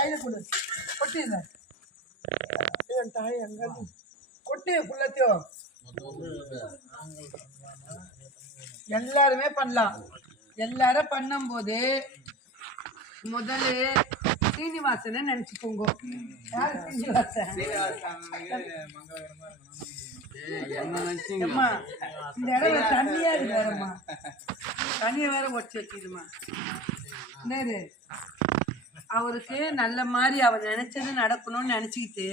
கையில கொடு. கொட்டிடுறேன் என் தாய் கொட்டி ஃபுல்லாத்தையும் எல்லாருமே பண்ணலாம். எல்லாரும் பண்ணும்போது முதல்ல சீனிவாசனை நினைச்சுக்கோங்க. யாரு சீனிவாசன்? அம்மா இந்த இடம் தண்ணியா இருக்கு வேறம்மா தண்ணியை வேற ஒட்டி வச்சிடுமா என்னது அவருக்கு நல்ல மாதிரி அவர் நினைச்சது நடக்கணும்னு நினைச்சுக்கிட்டு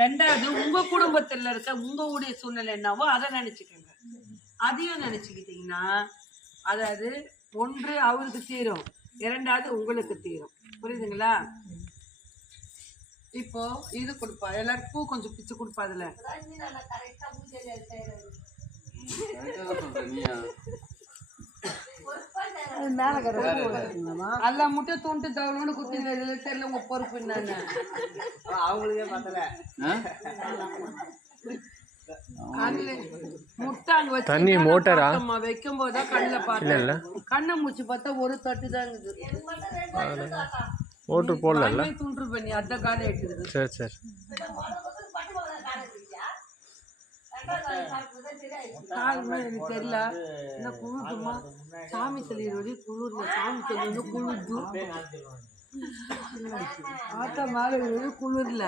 ரெண்டாவது உங்க குடும்பத்துல இருக்க உங்க உடைய சூழ்நிலை என்னவோ அதை நினைச்சுக்கோங்க. அதையும் நினைச்சுக்கிட்டீங்கன்னா அதாவது ஒன்று அவருக்கு தீரும் இரண்டாவது உங்களுக்கு தீரும். புரியுதுங்களா? இப்போ இது கொடுப்பா. எல்லாரும் பூ கொஞ்சம் பிச்சு கொடுப்பா அதுல. தூண்டு தவளோன்னு குத்திங்க இதுல தெரியல உங்க பொறுப்பு என்னன்னு. அவங்களுக்கே பத்தல. தண்ணி மோட்டரா? வைக்கும் போதுதான் கண்ணுல பார்த்தேன். கண்ணை மூச்சு பார்த்தா ஒரு தட்டு தான் இருக்குது. ஓட்டு போடல துண்டு பண்ணி அத காலை சரி சரி. கால் கூட எனக்கு தெரியல. இந்த குளிர்துமா சாமி சொல்லிடுற வழி குளிர்ல சாமி சொல்லி குளிர்து ஆத்தா மேல விழுது குளிர்ல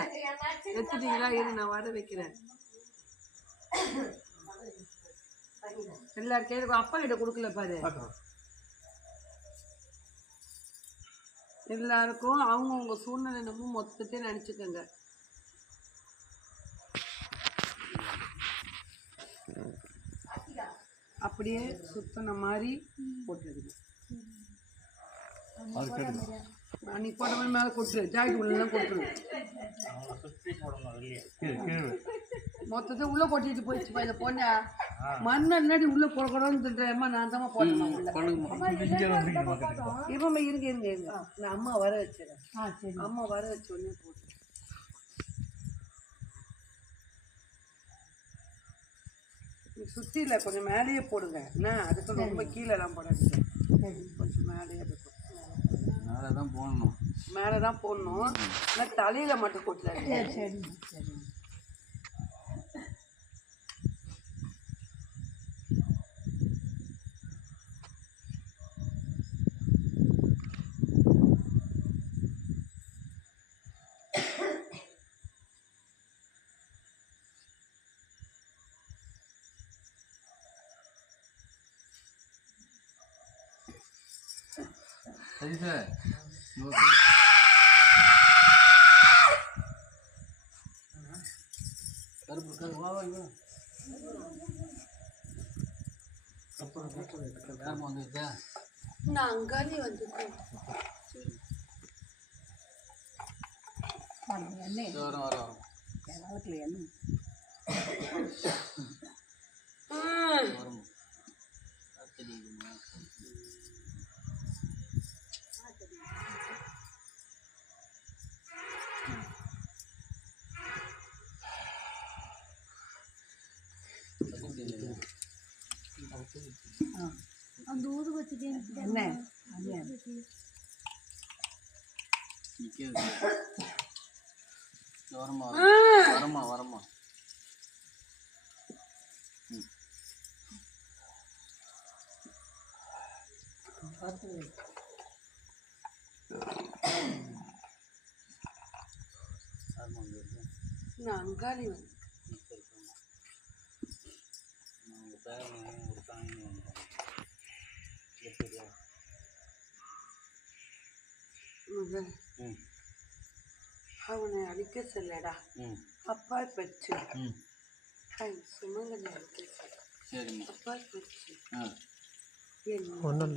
எடுத்துட்டீங்களா? இரு நான் வர வைக்கிறேன். எல்லாரும் கேட்கும் அப்பா கிட்ட கொடுக்கல பாரு. எல்லாருக்கும் அவங்கவுங்க சூழ்நிலை நம்ம மொத்தத்தையும் நினச்சிக்கோங்க. அப்படியே சுத்தின மாதிரி போட்டுருங்க நீ போட்ட மாதிரி மேலே கொட்டுரு ஜாக்கெட் உள்ளலாம் கொட்டுரு மொத்தத்தை உள்ள கொட்டிட்டு போயிடுச்சு இதை பொண்ணா மண்ணை முன்னாடி உள்ள போடக்கூடாதுன்னு திட்டுறேம்மா நான் தான் போட்டேன் இருங்க இருங்க இருங்க இருங்க. நான் அம்மா வர வச்சிடறேன் அம்மா வர வச்ச உடனே போட்டு சுற்றி இல்லை கொஞ்சம் மேலேயே போடுங்க. என்ன? அதுக்கு ரொம்ப கீழெல்லாம் போடாதீங்க. கொஞ்சம் மேலேயே. மேலே தான் போடணும். மேலே தான் போடணும் ஆனால் தலையில் மட்டும் கொட்டுறாங்க சரி சரி. சரி சார் கருப்பு கரு வா வா இவா யாரும் வந்துருச்சா நான் அங்காலே வந்துருக்கேன் வரோம் வரோம் வரும் அத்தடிக்குமா என்ன? வரமா வரமா வரமா நான் அங்காலே வந்து ஒரு சாமி ம். அவனை அடிக்க சொல்லடா. ம். அப்பா பெற்று. ம். சுமங்கலை அடிக்க சொல்ல அப்பா என் ஒன்றும்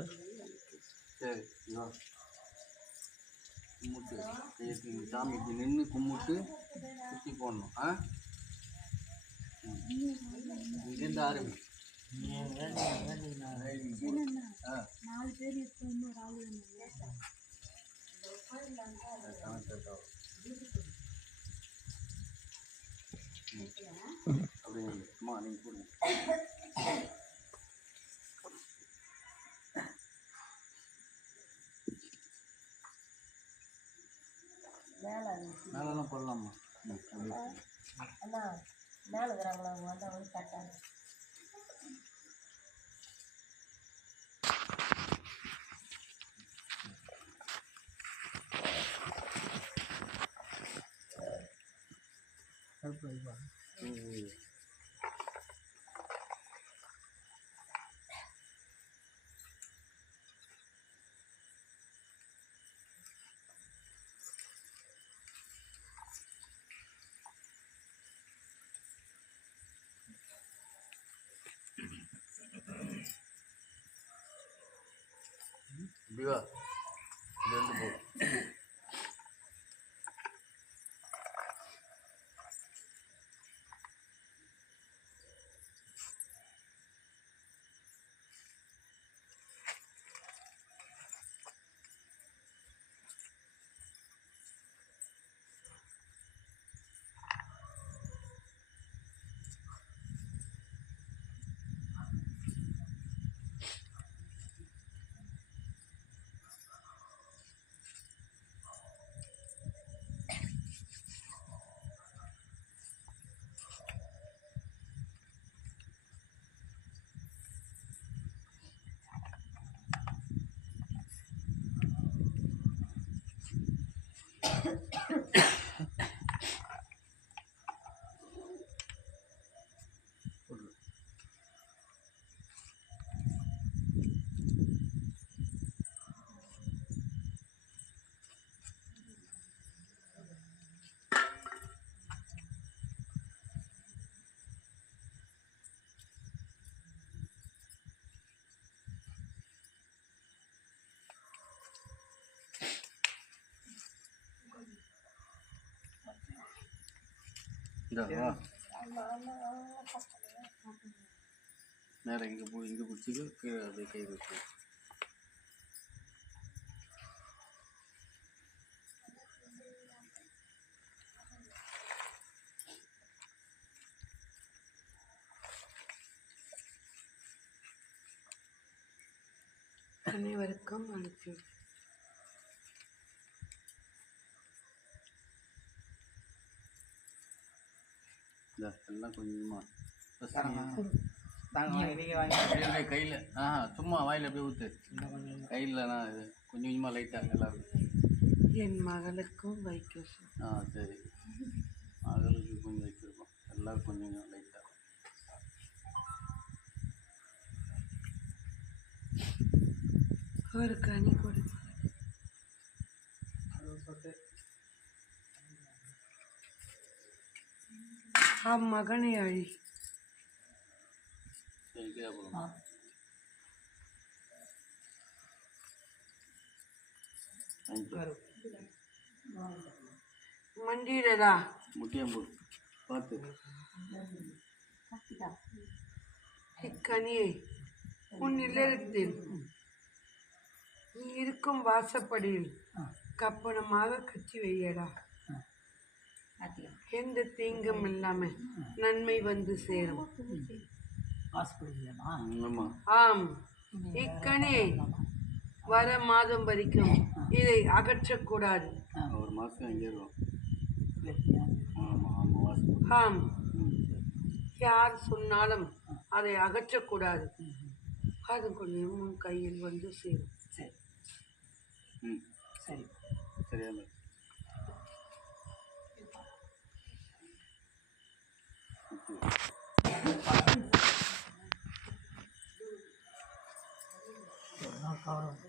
கும்பிட்டு. சாமிக்கு நின்று கும்பிட்டு சுற்றி போடணும். ஆ. இங்கேருந்து ஆரம்பி ஆ அப்படியே அம்மா நீங்கள் போடுங்க மேலெல்லாம் போடலாமா? அண்ணா மேலே இருக்கிறாங்களா அவங்க வந்தால் வந்து கரெக்டாக ம். இப்படி வா இது வந்து இந்தா வா நேரம் இங்கே போ இங்கே பிடிச்சிக்க கீழே அப்படியே கை வச்சு அனைவருக்கும் வணக்கம் இந்த எல்லாம் கொஞ்சமாக கையில் ஆ சும்மா வாயில் அப்படியே ஊற்று கையிலனா இது கொஞ்சம் கொஞ்சமாக லைட்டாக எல்லாருக்கும் என் மகளுக்கும் சொல். ஆ சரி. மகளுக்கு கொஞ்சம் வச்சுருக்கோம் கொஞ்சம் கொஞ்சம் லைட்டாக ஒரு கனி அம்மகனை அழி சரி கீழே போகலாம் மண்டியிடடா முட்டியம் போடு பார்த்து இக்கனியை உன் இல்லத்தில் நீ இருக்கும் வாசப்படியில் கப்பனமாக கட்டி வையடா எந்த தீங்கும் இல்லாம நன்மை வந்து சேரும். ஆமாம் ஆம். இக்கனி வர மாதம் வரைக்கும் இதை அகற்றக்கூடாது. ஒரு மாதம் அங்கே இருக்கும் ஆமாம் ஆமாம் வாசம் ஆம். யார் சொன்னாலும் அதை அகற்றக்கூடாது. அது கொஞ்சம் கையில் வந்து சேரும். ம். சரி. சரியா なんかあるんだ。